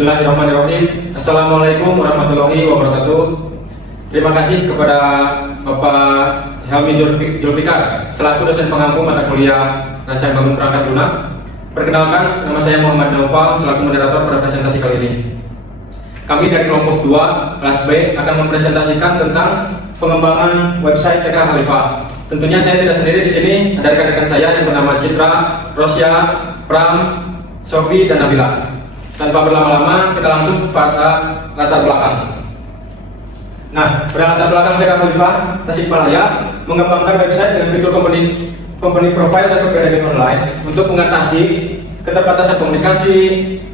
Bismillahirrahmanirrahim. Assalamualaikum warahmatullahi wabarakatuh. Terima kasih kepada Bapak Helmi Zulfikar selaku dosen pengampu mata kuliah Rancang Bangun Perangkat Lunak. Perkenalkan, nama saya Muhammad Naufal selaku moderator pada presentasi kali ini. Kami dari kelompok 2 kelas B akan mempresentasikan tentang pengembangan website TK Khalifah. Tentunya saya tidak sendiri di sini, ada rekan-rekan saya yang bernama Citra, Rosya, Pram, Sofi, dan Nabila. Tanpa berlama-lama, kita langsung pada latar belakang. Nah, pada latar belakang TK Khalifah Tasikmalaya mengembangkan website dengan fitur company profile dan PDB online untuk mengatasi keterbatasan komunikasi,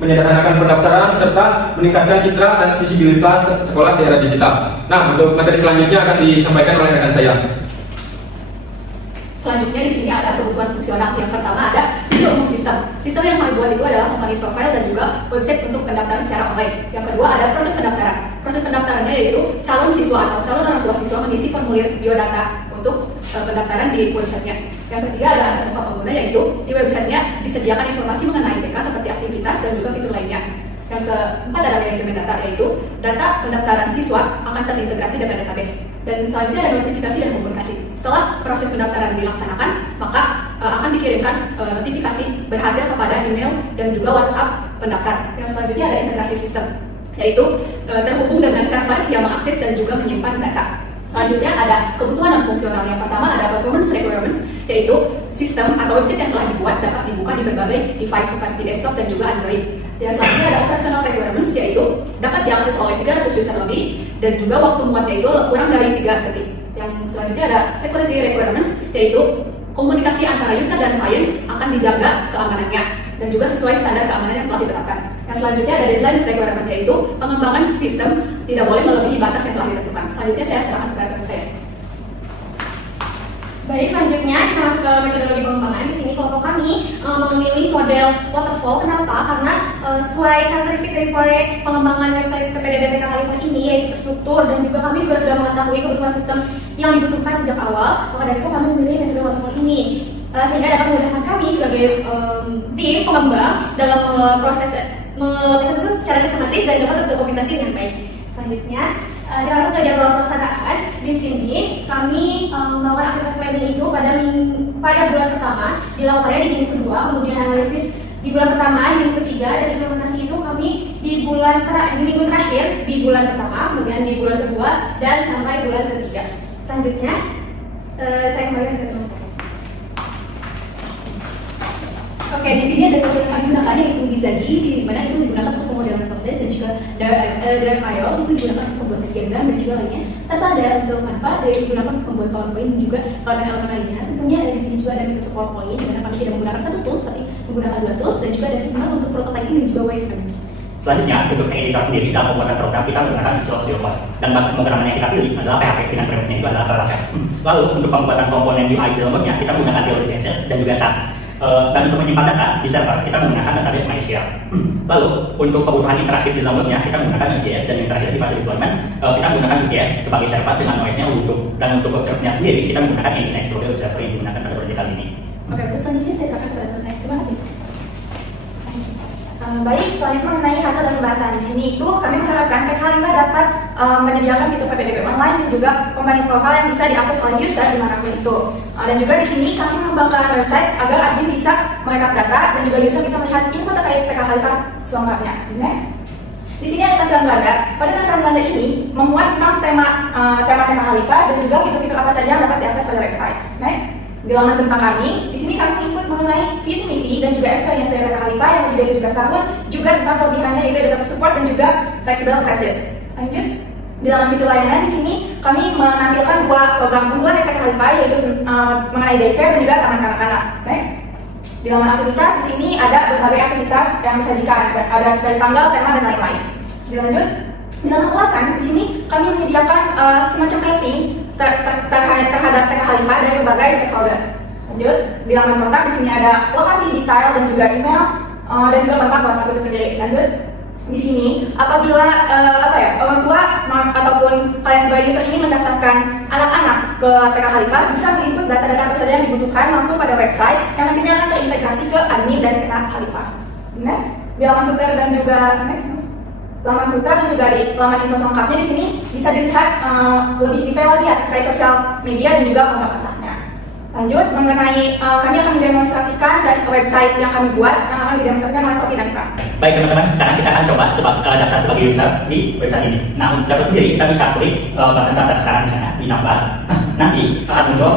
menyederhanakan pendaftaran, serta meningkatkan citra dan visibilitas sekolah di era digital. Nah, untuk materi selanjutnya akan disampaikan oleh rekan saya. Selanjutnya di sini ada kebutuhan fungsional. Yang pertama ada video umum sistem. Sistem yang kami buat itu adalah company profile dan juga website untuk pendaftaran secara online. Yang kedua ada proses pendaftaran. Proses pendaftarannya yaitu calon siswa atau calon orang tua siswa mengisi formulir biodata untuk pendaftaran di websitenya. Yang ketiga ada tempat pengguna, yaitu di websitenya disediakan informasi mengenai TK seperti aktivitas dan juga fitur lainnya. Yang keempat ada manajemen data, yaitu data pendaftaran siswa akan terintegrasi dengan database. Dan selanjutnya ada notifikasi dan komunikasi. Setelah proses pendaftaran dilaksanakan, maka akan dikirimkan notifikasi berhasil kepada email dan juga WhatsApp pendaftar. Yang selanjutnya ada integrasi sistem, yaitu terhubung dengan server yang mengakses dan juga menyimpan data. Selanjutnya ada kebutuhan non fungsional. Yang pertama ada performance requirements, yaitu sistem atau website yang telah dibuat dapat dibuka di berbagai device seperti desktop dan juga Android. Dan selanjutnya ada operational requirements, yaitu dapat diakses oleh 300 user lebih dan juga waktu muatnya itu kurang dari 3 detik. Yang selanjutnya ada security requirements, yaitu komunikasi antara user dan klien akan dijaga keamanannya dan juga sesuai standar keamanan yang telah diterapkan. Yang selanjutnya ada deadline requirement, yaitu pengembangan sistem tidak boleh melebihi batas yang telah ditentukan. Selanjutnya saya serahkan kepada teman saya. Baik, selanjutnya kita masuk ke metodologi pengembangan. Di sini kelompok kami memilih model waterfall. Kenapa? Karena sesuai karakteristik dari proyek pengembangan website PPDB TK Khalifah ini, yaitu struktur dan juga kami juga sudah mengetahui kebutuhan sistem yang dibutuhkan sejak awal. Maka dari itu kami memilih metode waterfall ini sehingga dapat memudahkan kami sebagai tim pengembang dalam proses tersebut secara sistematis dan dapat terdokumentasi dengan baik. Selanjutnya kita masuk ke jadwal pelaksanaan. Di sini kami melakukan aktivitas planning itu pada bulan pertama, dilakukannya di minggu kedua, kemudian analisis di bulan pertama, di minggu ketiga, dan implementasi itu kami di minggu terakhir di bulan pertama, kemudian di bulan kedua, dan sampai bulan ketiga. Selanjutnya saya kembali ke teman saya. Oke, di sini ada tools yang kami gunakan, yaitu Bizagi, di mana itu digunakan untuk pemodelan proses, dan juga Drive IO itu digunakan untuk pembuatan diagram dan juga lainnya. Serta ada untuk Canva yang digunakan untuk membuat PowerPoint dan juga elemen-elemen lainnya. Tentunya di sini juga ada Microsoft PowerPoint, di mana kami tidak menggunakan satu tools, tapi menggunakan 2 tools, dan juga ada Figma untuk prototyping dan juga wireframe. Selanjutnya, untuk editor sendiri dalam pembuatan program kita menggunakan Visual Studio Code, dan bahasa pemrograman yang kita pilih adalah PHP dengan frameworknya itu adalah Laravel. Lalu untuk pembuatan komponen UI di dalamnya kita menggunakan TLD CSS dan juga SAS. Dan untuk menyimpan data di server kita menggunakan database MySQL. Lalu untuk kebutuhan interaktif di dalam webnya kita menggunakan Node.js, dan yang terakhir di fase deployment kita menggunakan Node.js sebagai server dengan OS-nya Ubuntu, dan untuk web servernya sendiri kita menggunakan Nginx sebagai web server yang digunakan pada proyek kali ini. Oke, terus selanjutnya saya serahkan kepada teman saya. Terima kasih. Baik, selanjutnya mengenai hasil dan pembahasan di sini itu kami mengharapkan TK Khalifah dapat menyediakan fitur PPDB online dan juga company profile yang bisa diakses oleh user dimanapun itu. Dan juga di sini kami mengembangkan website agar admin bisa merekap data dan juga user bisa melihat info terkait TK Khalifah selengkapnya. Next. Di sini ada tampilan Belanda. Pada tampilan Belanda ini memuat 6 tema TK Khalifah dan juga fitur-fitur apa saja yang dapat diakses pada website. Next. Di laman tentang kami, di sini kami input mengenai visi misi dan juga experience dari TK Khalifah yang lebih dari 17 tahun, juga tentang kelebihannya yaitu ada support dan juga flexible classes. Lanjut. Di dalam fitur layanan di sini kami menampilkan 2 program unggulan dari TK Khalifah yaitu mengenai daycare dan juga taman kanak-kanak. Next. Di laman aktivitas di sini ada berbagai aktivitas yang disajikan, ada dari tanggal, tema dan lain-lain. Dilanjut. Di dalam ulasan di sini kami menyediakan semacam rating terhadap TK Khalifah dari berbagai stakeholder. Lanjut, di laman kontak di sini ada lokasi detail dan juga email dan juga kontak WhatsApp itu sendiri. Lanjut, di sini apabila orang tua ataupun kalian sebagai user ini mendaftarkan anak-anak ke TK Khalifah bisa menginput data-data apa saja yang dibutuhkan langsung pada website yang nantinya akan terintegrasi ke admin dari TK Khalifah. Next, di laman footer dan juga next. laman footer dan juga di laman info selengkapnya di sini bisa dilihat lebih detail lagi ya terkait sosial media dan juga kontak-kontaknya. Lanjut mengenai kami akan mendemonstrasikan dari website yang kami buat yang akan didemonstrasikan oleh Sofi dan Ivan. Baik teman-teman, sekarang kita akan coba daftar sebagai user di website ini. Nah, untuk daftar sendiri kita bisa klik button daftar sekarang di sana, dinambah. Nanti akan muncul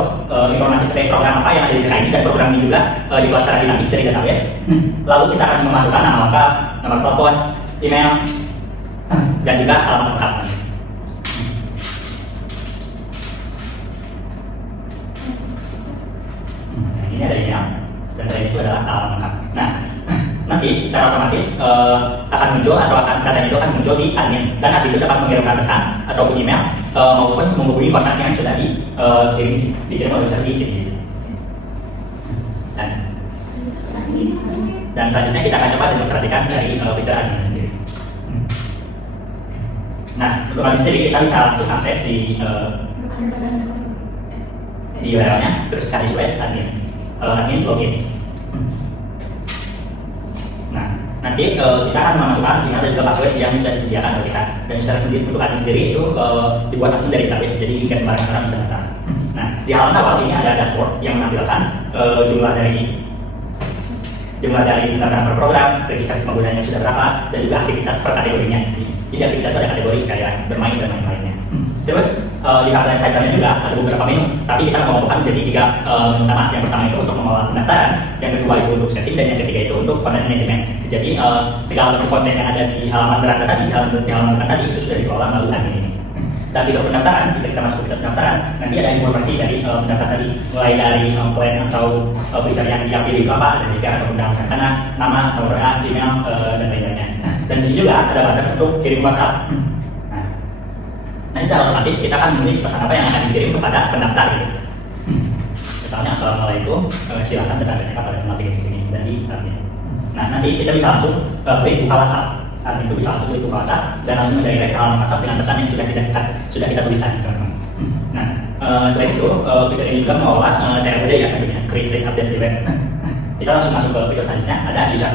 informasi terkait program apa yang ada di TKI dan program ini juga dibuat secara dinamis dari database. Lalu kita akan memasukkan nama lengkap, nomor telepon, email, dan juga alamat lengkap. Ini ada email dan dari itu adalah alamat lengkap. Nah, nanti secara otomatis akan muncul atau datanya itu akan muncul di admin dan admin itu dapat mengirimkan pesan ataupun email maupun menghubungi kontaknya yang sudah dikirim oleh user di sini. Dan selanjutnya kita akan coba demonstrasikan dari fitur admin sendiri. Nah, untuk admin sendiri kita bisa langsung akses di URL-nya, terus kasih /admin admin login. Nah, nanti kita akan memasukkan email dan juga password yang sudah disediakan oleh kita. Dan secara sendiri untuk admin sendiri itu dibuat langsung dari database, jadi nggak sembarang orang bisa datang. Nah, di halaman awal ini ada dashboard yang menampilkan jumlah dari pendaftaran per program, registrasi penggunanya sudah berapa, dan juga aktivitas per kategorinya. Jadi aktivitas ada kategori kayak bermain dan lain-lainnya. Terus di halaman sidebar-nya juga ada beberapa menu, tapi kita mengelompokkan menjadi 3 utama. Yang pertama itu untuk mengelola pendaftaran, yang kedua itu untuk setting, dan yang ketiga itu untuk content management. Jadi segala bentuk konten yang ada di halaman beranda tadi, di halaman beranda tadi itu sudah dikelola melalui admin ini. Dan fitur pendaftaran, jika kita masuk ke pendaftaran, nanti ada informasi dari pendaftar tadi, mulai dari plan atau feature yang diambil itu apa, dan juga ada pendaftaran karena nama, nomor WA, email, dan lain-lainnya. Dan di sini juga ada button untuk kirim WhatsApp. Nah, secara otomatis kita akan menulis pesan apa yang akan dikirim kepada pendaftar gitu. Misalnya assalamualaikum, silakan bertanya pada informasi di sini dan di saatnya. Nah, nanti kita bisa langsung klik buka WhatsApp. Saat itu bisa langsung klik buka WhatsApp dan langsung mendirect ke halaman WhatsApp dengan pesan yang sudah kita tulis tadi, teman-teman. Nah, selain itu fitur ini juga mengelola CRUD ya, tentunya create update di web. Kita langsung masuk ke fitur selanjutnya, ada user.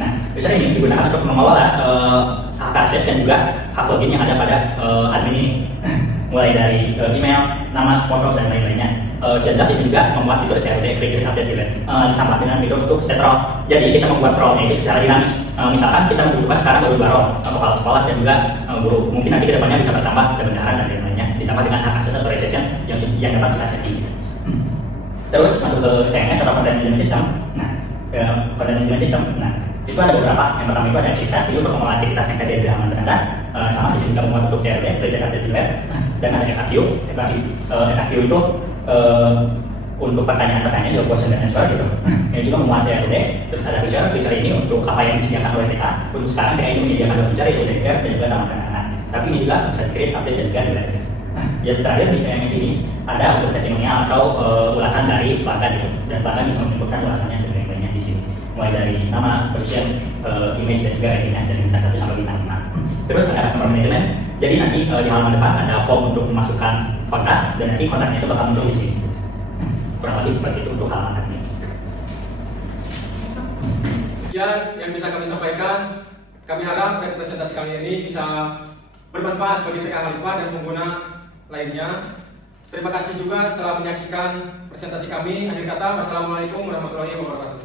Nah, user ini digunakan untuk mengelola hak akses dan juga hak login yang ada pada admin ini, mulai dari email, nama, foto, dan lain-lainnya. Sudah jelas juga membuat fitur CRUD create update di web ditambah dengan fitur untuk set role. Jadi kita membuat role itu secara dinamis. Misalkan kita membutuhkan sekarang guru baru, kepala sekolah, dan juga guru. Mungkin nanti kedepannya bisa bertambah kebenaran dan lain-lainnya. Ditambah dengan hak akses authorization yang dapat kita setting. Terus masuk ke CMS atau content management system. Nah, content management system. Nah, itu ada beberapa. Yang pertama itu ada aktivitas, itu untuk mengolah aktivitas yang tadi ada di halaman beranda. Sama di sini kita membuat untuk CRUD create update di web. Dan ada FAQ. FAQ itu untuk pertanyaan-pertanyaan juga question dan answer gitu. Yang juga memuat CRUD. Terus ada feature ini untuk apa yang disediakan oleh TK. Untuk sekarang TK ini menyediakan feature itu DPR dan juga taman kanak-kanak. Tapi ini juga bisa create update dan juga di web. Yang terakhir di CMS ini ada untuk testimonial atau ulasan dari pelanggan gitu. Dan pelanggan bisa menyebutkan ulasannya dan lain-lainnya di sini. Mulai dari nama, position, image, dan juga ratingnya dari bintang 1 sampai bintang 5. Terus ada customer management. Jadi nanti di halaman depan ada form untuk memasukkan kontak dan nanti kontaknya itu bakal muncul di sini. Kurang lebih seperti itu untuk halaman admin. Sekian yang bisa kami sampaikan. Kami harap dari presentasi kali ini bisa bermanfaat bagi TK Khalifah dan pengguna lainnya. Terima kasih juga telah menyaksikan presentasi kami. Akhir kata, wassalamualaikum warahmatullahi wabarakatuh.